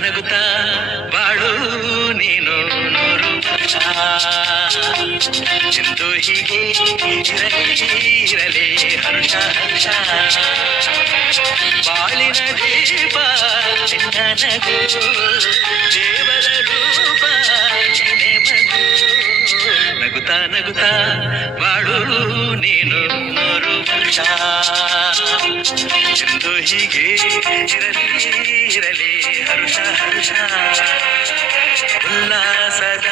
ನಗುತ್ತಾ ಬಾಳು ನೀನು ನೂರು ವರ್ಷ ಎಂದು ಹೀಗೆ ಇರಲಿ ಹರ್ಷ ಹರ್ಷ ಬಾಳಿನ ದೀಪ ನಿನ್ನ ನಗು ದೇವರ ರೂಪ ನೀನೆ ಮಗು ನಗುತ್ತಾ ನಗುತ್ತಾ ಬಾಳು ನೀನು ನೂರು ವರ್ಷ ಎಂದು ಹೀಗೆ ಇರಲಿ ಹರ್ಷ ಹರ್ಷ ಉಲ್ಲಾಸದ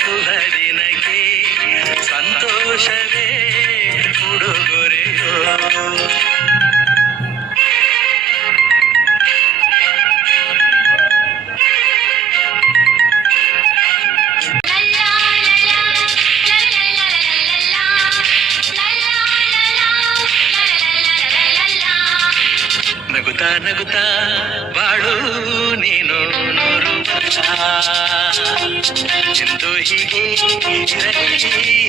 ಶುಭ ದಿನಕ್ಕೆ ಸಂತೋಷವೇ ಉಡುಗೊರೆಯೋ ನಗುತ್ತಾ ನಗುತ್ತಾ ಬಾಳು ನೀನು ನೂರು ವರ್ಷ ಎಂದು ಹೀಗೆ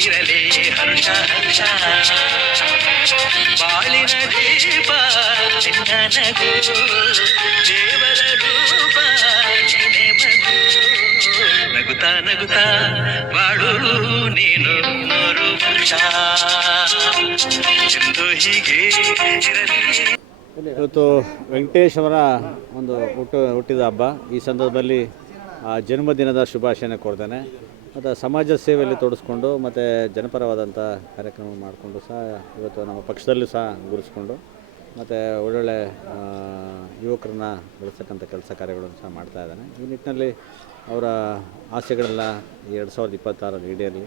ಇರಲಿ ಹರ್ಷ ಹರ್ಷ ಬಾಳಿನ ದೀಪ ನಿನ್ನ ನಗು ದೇವರ ರೂಪ ನೀನೆ ಮಗು ನಗುತ್ತಾ ನಗುತ್ತಾ ಬಾಳು ನೀನು ನೂರು ವರ್ಷ ಎಂದು ಹೀಗೆ ಇರಲಿ. ಇವತ್ತು ವೆಂಕಟೇಶ್ ಅವರ ಒಂದು ಹುಟ್ಟಿದ ಹಬ್ಬ. ಈ ಸಂದರ್ಭದಲ್ಲಿ ಜನ್ಮದಿನದ ಶುಭಾಶಯನ ಕೊಡ್ತೇನೆ. ಮತ್ತು ಸಮಾಜ ಸೇವೆಯಲ್ಲಿ ತೊಡಸ್ಕೊಂಡು ಮತ್ತು ಜನಪರವಾದಂಥ ಕಾರ್ಯಕ್ರಮ ಮಾಡಿಕೊಂಡು ಸಹ ಇವತ್ತು ನಮ್ಮ ಪಕ್ಷದಲ್ಲೂ ಸಹ ಗುರುಸ್ಕೊಂಡು ಮತ್ತು ಒಳ್ಳೊಳ್ಳೆ ಯುವಕರನ್ನ ಬೆಳೆಸತಕ್ಕಂಥ ಕೆಲಸ ಕಾರ್ಯಗಳನ್ನು ಸಹ ಮಾಡ್ತಾಯಿದ್ದಾನೆ. ಈ ನಿಟ್ಟಿನಲ್ಲಿ ಅವರ ಆಸೆಗಳೆಲ್ಲ 2026 ಈಡೇರಲಿ.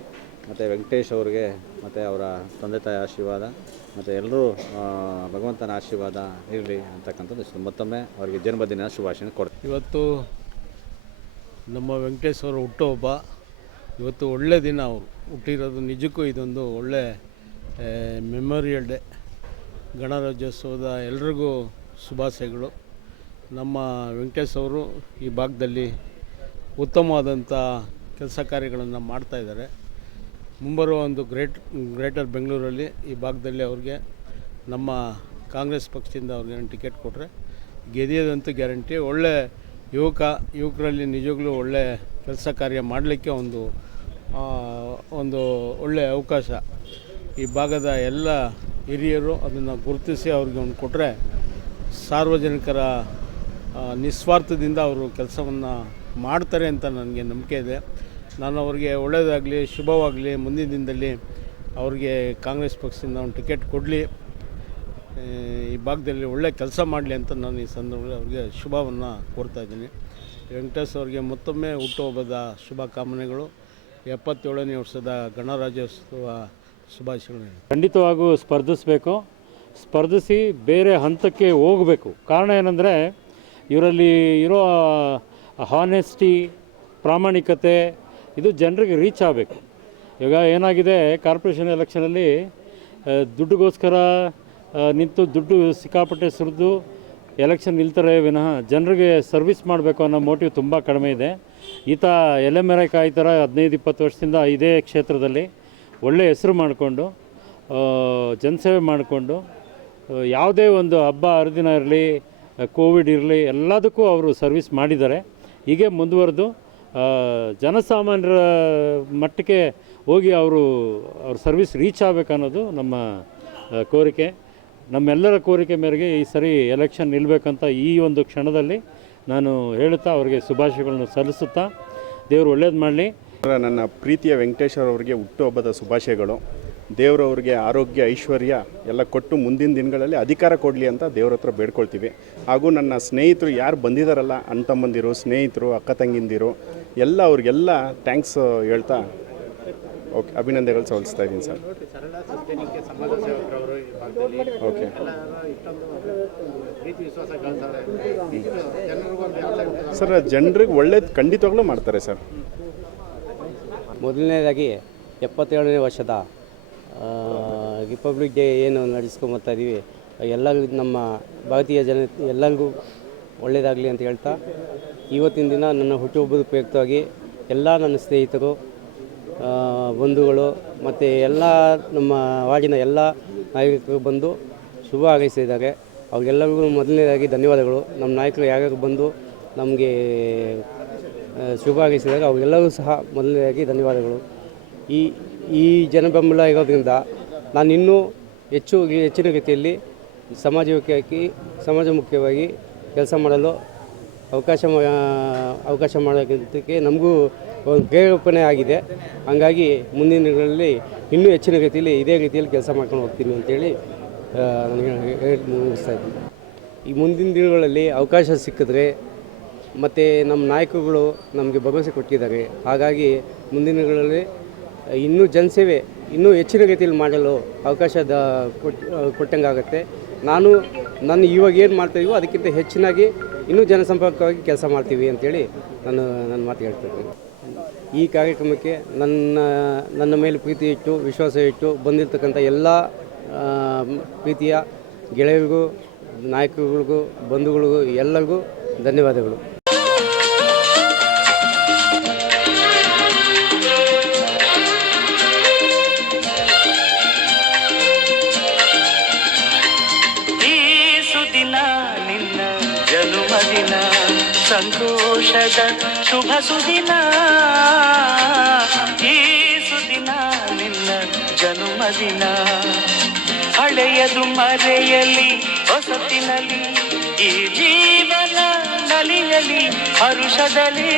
ಮತ್ತು ವೆಂಕಟೇಶ್ ಅವರಿಗೆ ಮತ್ತು ಅವರ ತಂದೆ ತಾಯಿ ಆಶೀರ್ವಾದ ಮತ್ತು ಎಲ್ಲರೂ ಭಗವಂತನ ಆಶೀರ್ವಾದ ಇರಲಿ ಅಂತಕ್ಕಂಥದ್ದು ಮತ್ತೊಮ್ಮೆ ಅವರಿಗೆ ಜನ್ಮದಿನ ಶುಭಾಶಯ ಕೊಡ್ತೀವಿ. ಇವತ್ತು ನಮ್ಮ ವೆಂಕಟೇಶ್ ಅವರು ಹುಟ್ಟುಹಬ್ಬ. ಇವತ್ತು ಒಳ್ಳೆ ದಿನ ಅವರು ಹುಟ್ಟಿರೋದು. ನಿಜಕ್ಕೂ ಇದೊಂದು ಒಳ್ಳೆ ಮೆಮೊರಿಯಲ್ ಡೇ. ಗಣರಾಜ್ಯೋತ್ಸವದ ಎಲ್ರಿಗೂ ಶುಭಾಶಯಗಳು. ನಮ್ಮ ವೆಂಕಟೇಶ್ ಅವರು ಈ ಭಾಗದಲ್ಲಿ ಉತ್ತಮವಾದಂಥ ಕೆಲಸ ಕಾರ್ಯಗಳನ್ನು ಮಾಡ್ತಾಯಿದ್ದಾರೆ. ಮುಂಬರುವ ಒಂದು ಗ್ರೇಟರ್ ಬೆಂಗಳೂರಲ್ಲಿ ಈ ಭಾಗದಲ್ಲಿ ಅವ್ರಿಗೆ ನಮ್ಮ ಕಾಂಗ್ರೆಸ್ ಪಕ್ಷದಿಂದ ಅವ್ರಿಗೆ ಟಿಕೆಟ್ ಕೊಟ್ಟರೆ ಗೆದಿಯೋದಂತೂ ಗ್ಯಾರಂಟಿ. ಒಳ್ಳೆ ಯುವಕರಲ್ಲಿ ನಿಜವಾಗ್ಲೂ ಒಳ್ಳೆ ಕೆಲಸ ಕಾರ್ಯ ಮಾಡಲಿಕ್ಕೆ ಒಂದು ಒಳ್ಳೆಯ ಅವಕಾಶ. ಈ ಭಾಗದ ಎಲ್ಲ ಹಿರಿಯರು ಅದನ್ನು ಗುರುತಿಸಿ ಅವ್ರಿಗೆ ಒಂದು ಕೊಟ್ಟರೆ ಸಾರ್ವಜನಿಕರ ನಿಸ್ವಾರ್ಥದಿಂದ ಅವರು ಕೆಲಸವನ್ನು ಮಾಡ್ತಾರೆ ಅಂತ ನನಗೆ ನಂಬಿಕೆ ಇದೆ. ನಾನು ಅವ್ರಿಗೆ ಒಳ್ಳೆಯದಾಗಲಿ, ಶುಭವಾಗಲಿ. ಮುಂದಿನ ದಿನದಲ್ಲಿ ಅವ್ರಿಗೆ ಕಾಂಗ್ರೆಸ್ ಪಕ್ಷದಿಂದ ಒಂದು ಟಿಕೆಟ್ ಕೊಡಲಿ, ಈ ಭಾಗದಲ್ಲಿ ಒಳ್ಳೆ ಕೆಲಸ ಮಾಡಲಿ ಅಂತ ನಾನು ಈ ಸಂದರ್ಭದಲ್ಲಿ ಅವ್ರಿಗೆ ಶುಭವನ್ನು ಕೋರ್ತಾಯಿದ್ದೀನಿ. ವೆಂಕಟೇಶ್ ಅವ್ರಿಗೆ ಮತ್ತೊಮ್ಮೆ ಹುಟ್ಟುಹಬ್ಬದ ಶುಭ ಕಾಮನೆಗಳು. 77ನೇ ವರ್ಷದ ಗಣರಾಜ್ಯೋತ್ಸವ ಶುಭಾಶಯಗಳು. ಖಂಡಿತವಾಗೂ ಸ್ಪರ್ಧಿಸಿ ಬೇರೆ ಹಂತಕ್ಕೆ ಹೋಗಬೇಕು. ಕಾರಣ ಏನಂದರೆ ಇವರಲ್ಲಿ ಇರೋ ಹಾನೆಸ್ಟಿ, ಪ್ರಾಮಾಣಿಕತೆ ಇದು ಜನರಿಗೆ ರೀಚ್ ಆಗಬೇಕು. ಇವಾಗ ಏನಾಗಿದೆ, ಕಾರ್ಪೊರೇಷನ್ ಎಲೆಕ್ಷನಲ್ಲಿ ದುಡ್ಡುಗೋಸ್ಕರ ನಿಂತು ದುಡ್ಡು ಸಿಕ್ಕಾಪಟ್ಟೆ ಸುರಿದು ಎಲೆಕ್ಷನ್ ನಿಲ್ತಾರೆ ವಿನಃ ಜನರಿಗೆ ಸರ್ವಿಸ್ ಮಾಡಬೇಕು ಅನ್ನೋ ಮೋಟಿವ್ ತುಂಬ ಕಡಿಮೆ ಇದೆ. ಈತ ಎಲೆಮೆರೆಕಾಯಿ ಥರ 15-20 ವರ್ಷದಿಂದ ಇದೇ ಕ್ಷೇತ್ರದಲ್ಲಿ ಒಳ್ಳೆ ಹೆಸರು ಮಾಡಿಕೊಂಡು ಜನಸೇವೆ ಮಾಡಿಕೊಂಡು ಯಾವುದೇ ಒಂದು ಹಬ್ಬ ಹರಿದಿನ ಇರಲಿ, ಕೋವಿಡ್ ಇರಲಿ, ಎಲ್ಲದಕ್ಕೂ ಅವರು ಸರ್ವಿಸ್ ಮಾಡಿದ್ದಾರೆ. ಹೀಗೆ ಮುಂದುವರೆದು ಜನಸಾಮಾನ್ಯರ ಮಟ್ಟಕ್ಕೆ ಹೋಗಿ ಅವ್ರ ಸರ್ವಿಸ್ ರೀಚ್ ಆಗಬೇಕನ್ನೋದು ನಮ್ಮ ಕೋರಿಕೆ. ನಮ್ಮೆಲ್ಲರ ಕೋರಿಕೆ ಮೇರೆಗೆ ಈ ಸರಿ ಎಲೆಕ್ಷನ್ ನಿಲ್ಲಬೇಕಂತ ಈ ಒಂದು ಕ್ಷಣದಲ್ಲಿ ನಾನು ಹೇಳುತ್ತಾ ಅವರಿಗೆ ಶುಭಾಶಯಗಳನ್ನು ಸಲ್ಲಿಸುತ್ತಾ ದೇವರು ಒಳ್ಳೇದು ಮಾಡಲಿ. ನನ್ನ ಪ್ರೀತಿಯ ವೆಂಕಟೇಶ್ವರ ಅವರಿಗೆ ಹುಟ್ಟುಹಬ್ಬದ ಶುಭಾಶಯಗಳು. ದೇವರವ್ರಿಗೆ ಆರೋಗ್ಯ, ಐಶ್ವರ್ಯ ಎಲ್ಲ ಕೊಟ್ಟು ಮುಂದಿನ ದಿನಗಳಲ್ಲಿ ಅಧಿಕಾರ ಕೊಡಲಿ ಅಂತ ದೇವ್ರ ಹತ್ರ ಬೇಡ್ಕೊಳ್ತೀವಿ. ಹಾಗೂ ನನ್ನ ಸ್ನೇಹಿತರು ಯಾರು ಬಂದಿದ್ದಾರಲ್ಲ, ಅಣ್ಣ ತಮ್ಮಂದಿರು, ಸ್ನೇಹಿತರು, ಅಕ್ಕ ತಂಗಿಂದಿರು ಎಲ್ಲ ಅವ್ರಿಗೆಲ್ಲ ಥ್ಯಾಂಕ್ಸ್ ಹೇಳ್ತಾ ಓಕೆ ಅಭಿನಂದನೆಗಳು ಸಲ್ಲಿಸ್ತಾ ಇದ್ದೀನಿ ಸರ್. ಓಕೆ ಸರ್, ಜನರಿಗೆ ಒಳ್ಳೇದು ಖಂಡಿತವಾಗ್ಲೂ ಮಾಡ್ತಾರೆ ಸರ್. ಮೊದಲನೇದಾಗಿ 77ನೇ ವರ್ಷದ ರಿಪಬ್ಲಿಕ್ ಡೇ ಏನು ನಡೆಸ್ಕೊಂಬರ್ತಾ ಇದ್ದೀವಿ, ಎಲ್ಲರಿಗೂ ನಮ್ಮ ಭಾರತೀಯ ಎಲ್ಲರಿಗೂ ಒಳ್ಳೆಯದಾಗಲಿ ಅಂತ ಹೇಳ್ತಾ, ಇವತ್ತಿನ ದಿನ ನನ್ನ ಹುಟ್ಟುಹಬ್ಬದ ಪ್ರಯುಕ್ತವಾಗಿ ಎಲ್ಲ ನನ್ನ ಸ್ನೇಹಿತರು, ಬಂಧುಗಳು ಮತ್ತು ಎಲ್ಲ ನಮ್ಮ ವಾರ್ಡಿನ ಎಲ್ಲ ನಾಯಕರು ಬಂದು ಶುಭ ಹಾರೈಸಿದ್ದಾರೆ. ಅವ್ರಿಗೆಲ್ಲರಿಗೂ ಮೊದಲನೇದಾಗಿ ಧನ್ಯವಾದಗಳು. ನಮ್ಮ ನಾಯಕರು ಯಾರ್ಯಾರು ಬಂದು ನಮಗೆ ಶುಭ ಹಾರೈಸಿದಾಗ ಅವರಿಗೆಲ್ಲರೂ ಸಹ ಮೊದಲನೇದಾಗಿ ಧನ್ಯವಾದಗಳು. ಈ ಈ ಜನಬೆಂಬಲ ಇರೋದ್ರಿಂದ ನಾನು ಇನ್ನೂ ಹೆಚ್ಚಿನ ರೀತಿಯಲ್ಲಿ ಸಮಾಜಮುಖಿಯಾಗಿ ಕೆಲಸ ಮಾಡಲು ಅವಕಾಶ ಮಾಡೋದಕ್ಕೆ ನಮಗೂ ಒಂದು ಪ್ರೇರೇಪಣೆ ಆಗಿದೆ. ಹಾಗಾಗಿ ಮುಂದಿನ ದಿನಗಳಲ್ಲಿ ಇನ್ನೂ ಹೆಚ್ಚಿನ ರೀತಿಯಲ್ಲಿ ಇದೇ ರೀತಿಯಲ್ಲಿ ಕೆಲಸ ಮಾಡ್ಕೊಂಡು ಹೋಗ್ತೀನಿ ಅಂತೇಳಿ ನನಗೆ ಮುಗಿಸ್ತಾ ಇದ್ದೀನಿ. ಈ ಮುಂದಿನ ದಿನಗಳಲ್ಲಿ ಅವಕಾಶ ಸಿಕ್ಕಿದ್ರೆ ಮತ್ತು ನಮ್ಮ ನಾಯಕರುಗಳು ನಮಗೆ ಭರವಸೆ ಕೊಟ್ಟಿದ್ದಾರೆ. ಹಾಗಾಗಿ ಮುಂದಿನ ದಿನಗಳಲ್ಲಿ ಇನ್ನೂ ಜನಸೇವೆ ಇನ್ನೂ ಹೆಚ್ಚಿನ ರೀತಿಯಲ್ಲಿ ಮಾಡಲು ಅವಕಾಶ ಕೊಟ್ಟಂಗಾಗುತ್ತೆ. ನಾನು ಇವಾಗ ಏನು ಮಾಡ್ತಾಯಿದ್ದೀವೋ ಅದಕ್ಕಿಂತ ಹೆಚ್ಚಿನಾಗಿ ಇನ್ನೂ ಜನಸಂಪರ್ಕವಾಗಿ ಕೆಲಸ ಮಾಡ್ತೀವಿ ಅಂತೇಳಿ ನನ್ನ ಮಾತು ಹೇಳ್ತಿದ್ದೀನಿ. ಈ ಕಾರ್ಯಕ್ರಮಕ್ಕೆ ನನ್ನ ಮೇಲೆ ಪ್ರೀತಿ ಇಟ್ಟು ವಿಶ್ವಾಸ ಇಟ್ಟು ಬಂದಿರತಕ್ಕಂಥ ಎಲ್ಲ ಪ್ರೀತಿಯ ಗೆಳೆಯರಿಗೂ ನಾಯಕರುಗಳಿಗೂ ಬಂಧುಗಳಿಗೂ ಎಲ್ಲರಿಗೂ ಧನ್ಯವಾದಗಳು. ಜನುಮದಿನ ಸಂತೋಷದ ಶುಭ ಸುದಿನ, ಈ ಸುದಿನ ನಿನ್ನ ಜನುಮದಿನ. ಹಳೆಯದು ಮರೆಯಲಿ ಹೊಸತಿನಲ್ಲಿ, ಈ ಜೀವನ ನಲಿಯಲಿ ಹರುಷದಲ್ಲಿ.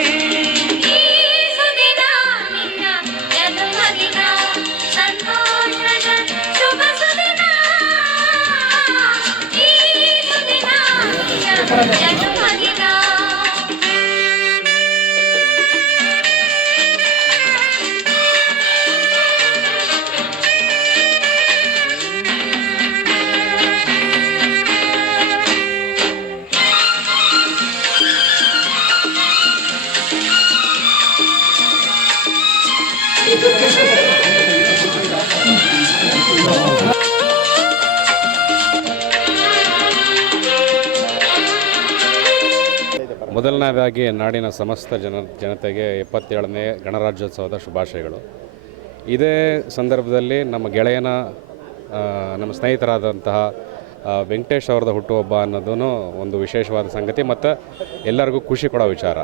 ಮೊದಲನೇದಾಗಿ ನಾಡಿನ ಸಮಸ್ತ ಜನತೆಗೆ 77ನೇ ಗಣರಾಜ್ಯೋತ್ಸವದ ಶುಭಾಶಯಗಳು. ಇದೇ ಸಂದರ್ಭದಲ್ಲಿ ನಮ್ಮ ಗೆಳೆಯನ ನಮ್ಮ ಸ್ನೇಹಿತರಾದಂತಹ ವೆಂಕಟೇಶ್ ಅವ್ರದ್ದು ಹುಟ್ಟುಹಬ್ಬ ಅನ್ನೋದು ಒಂದು ವಿಶೇಷವಾದ ಸಂಗತಿ ಮತ್ತು ಎಲ್ಲರಿಗೂ ಖುಷಿ ಕೊಡೋ ವಿಚಾರ.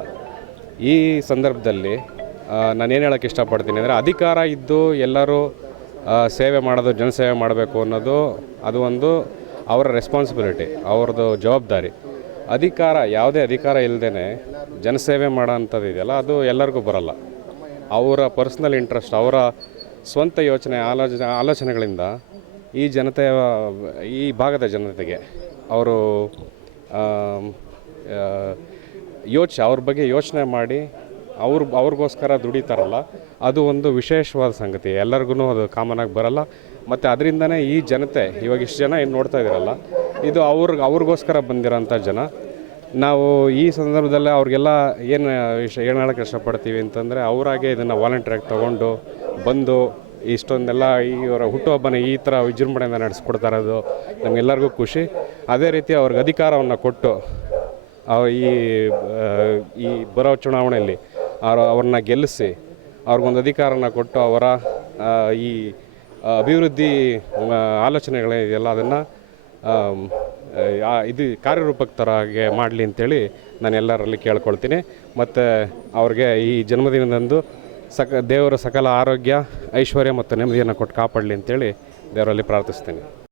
ಈ ಸಂದರ್ಭದಲ್ಲಿ ನಾನೇನು ಹೇಳೋಕ್ಕೆ ಇಷ್ಟಪಡ್ತೀನಿ ಅಂದರೆ, ಅಧಿಕಾರ ಇದ್ದು ಎಲ್ಲರೂ ಸೇವೆ ಮಾಡೋದು, ಜನಸೇವೆ ಮಾಡಬೇಕು ಅನ್ನೋದು ಅದು ಒಂದು ಅವರ ರೆಸ್ಪಾನ್ಸಿಬಿಲಿಟಿ, ಅವ್ರದ್ದು ಜವಾಬ್ದಾರಿ. ಯಾವುದೇ ಅಧಿಕಾರ ಇಲ್ಲದೇ ಜನಸೇವೆ ಮಾಡೋ ಅಂಥದ್ದು ಇದೆಯಲ್ಲ, ಅದು ಎಲ್ಲರಿಗೂ ಬರಲ್ಲ. ಅವರ ಪರ್ಸ್ನಲ್ ಇಂಟ್ರೆಸ್ಟ್, ಅವರ ಸ್ವಂತ ಆಲೋಚನೆಗಳಿಂದ ಈ ಭಾಗದ ಜನತೆಗೆ ಅವರು ಅವ್ರ ಬಗ್ಗೆ ಯೋಚನೆ ಮಾಡಿ ಅವ್ರಿಗೋಸ್ಕರ ದುಡಿತಾರಲ್ಲ, ಅದು ಒಂದು ವಿಶೇಷವಾದ ಸಂಗತಿ. ಎಲ್ಲರಿಗೂ ಅದು ಕಾಮನಾಗಿ ಬರಲ್ಲ. ಮತ್ತು ಅದರಿಂದನೇ ಈ ಜನತೆ ಇವಾಗ ಇಷ್ಟು ಜನ ಏನು ನೋಡ್ತಾ ಇದ್ದೀರಲ್ಲ, ಇದು ಅವ್ರಿಗೋಸ್ಕರ ಬಂದಿರೋಂಥ ಜನ. ನಾವು ಈ ಸಂದರ್ಭದಲ್ಲಿ ಅವ್ರಿಗೆಲ್ಲ ಏನು ಹೇಳೋಕ್ಕೆ ಇಷ್ಟಪಡ್ತೀವಿ ಅಂತಂದರೆ, ಅವರಾಗೆ ಇದನ್ನು ವಾಲಂಟಿಯರಾಗಿ ತೊಗೊಂಡು ಬಂದು ಇಷ್ಟೊಂದೆಲ್ಲ ಇವರ ಹುಟ್ಟುಹಬ್ಬನ ಈ ಥರ ವಿಜೃಂಭಣೆಯಿಂದ ನಡೆಸ್ಕೊಡ್ತಾ ಇರೋದು ನಮಗೆಲ್ಲರಿಗೂ ಖುಷಿ. ಅದೇ ರೀತಿ ಅವ್ರಿಗೆ ಅಧಿಕಾರವನ್ನು ಕೊಟ್ಟು ಈ ಬರೋ ಚುನಾವಣೆಯಲ್ಲಿ ಅವ್ರನ್ನ ಗೆಲ್ಲಿಸಿ ಅವ್ರಿಗೊಂದು ಅಧಿಕಾರನ ಕೊಟ್ಟು ಅವರ ಈ ಅಭಿವೃದ್ಧಿ ಆಲೋಚನೆಗಳಿದೆಯಲ್ಲ ಅದನ್ನು ಇದು ಕಾರ್ಯರೂಪಕ್ಕೆ ತರಾಗೆ ಮಾಡಲಿ ಅಂತೇಳಿ ನಾನು ಎಲ್ಲರಲ್ಲಿ ಕೇಳ್ಕೊಳ್ತೀನಿ. ಮತ್ತು ಅವ್ರಿಗೆ ಈ ಜನ್ಮದಿನದಂದು ದೇವರ ಸಕಲ ಆರೋಗ್ಯ, ಐಶ್ವರ್ಯ ಮತ್ತು ನೆಮ್ಮದಿಯನ್ನು ಕೊಟ್ಟು ಕಾಪಾಡಲಿ ಅಂತೇಳಿ ದೇವರಲ್ಲಿ ಪ್ರಾರ್ಥಿಸ್ತೀನಿ.